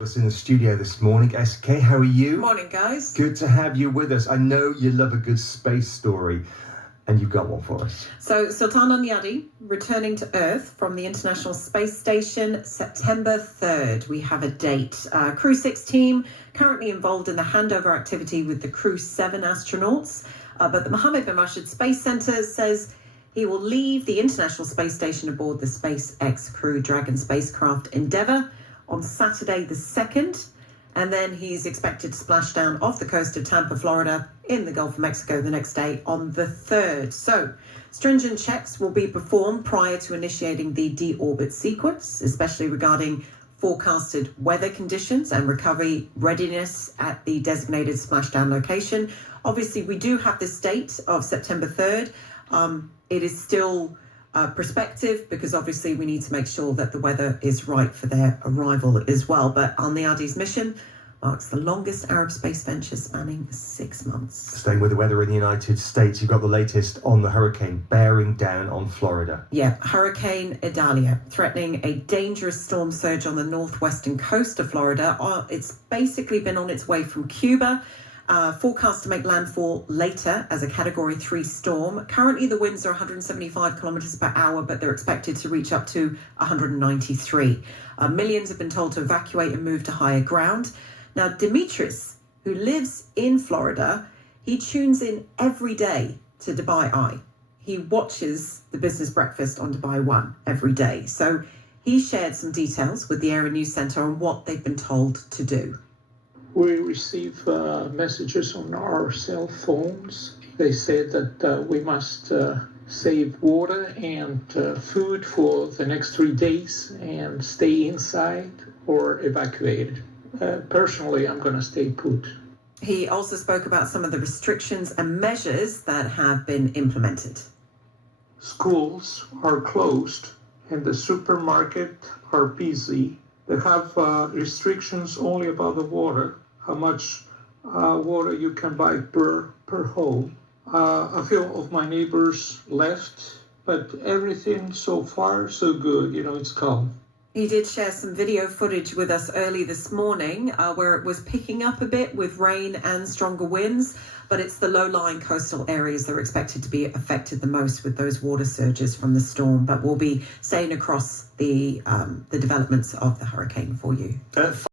Us in the studio this morning. SK, how are you? Morning, guys. Good to have you with us. I know you love a good space story, and you've got one for us. So, Sultan Al-Neyadi returning to Earth from the International Space Station, September 3rd. We have a date. Crew 6 team currently involved in the handover activity with the Crew 7 astronauts. But the Mohammed bin Rashid Space Center says he will leave the International Space Station aboard the SpaceX Crew Dragon spacecraft Endeavour on Saturday the 2nd, and then he's expected to splash down off the coast of Tampa, Florida, in the Gulf of Mexico the next day on the 3rd. So, stringent checks will be performed prior to initiating the deorbit sequence, especially regarding forecasted weather conditions and recovery readiness at the designated splashdown location. Obviously, we do have this date of September 3rd. It is still prospective because obviously we need to make sure that the weather is right for their arrival as well. But Al-Neyadi's mission marks the longest Arab space venture spanning 6 months. Staying with the weather in the United States, you've got the latest on the hurricane bearing down on Florida. Yeah, Hurricane Idalia threatening a dangerous storm surge on the northwestern coast of Florida. It's basically been on its way from Cuba. Forecast to make landfall later as a Category 3 storm. Currently, the winds are 175 kilometers per hour, but they're expected to reach up to 193. Millions have been told to evacuate and move to higher ground. Now, Demetrius, who lives in Florida, he tunes in every day to Dubai Eye. He watches the business breakfast on Dubai One every day. So he shared some details with the Area News Centre on what they've been told to do. We receive messages on our cell phones. They said that we must save water and food for the next 3 days and stay inside or evacuate. Personally, I'm going to stay put. He also spoke about some of the restrictions and measures that have been implemented. Schools are closed and the supermarket are busy. They have restrictions only about the water, how much water you can buy per home. A few of my neighbors left, but everything so far so good. It's calm. He did share some video footage with us early this morning where it was picking up a bit with rain and stronger winds, but it's the low-lying coastal areas that are expected to be affected the most with those water surges from the storm. But we'll be staying across the developments of the hurricane for you.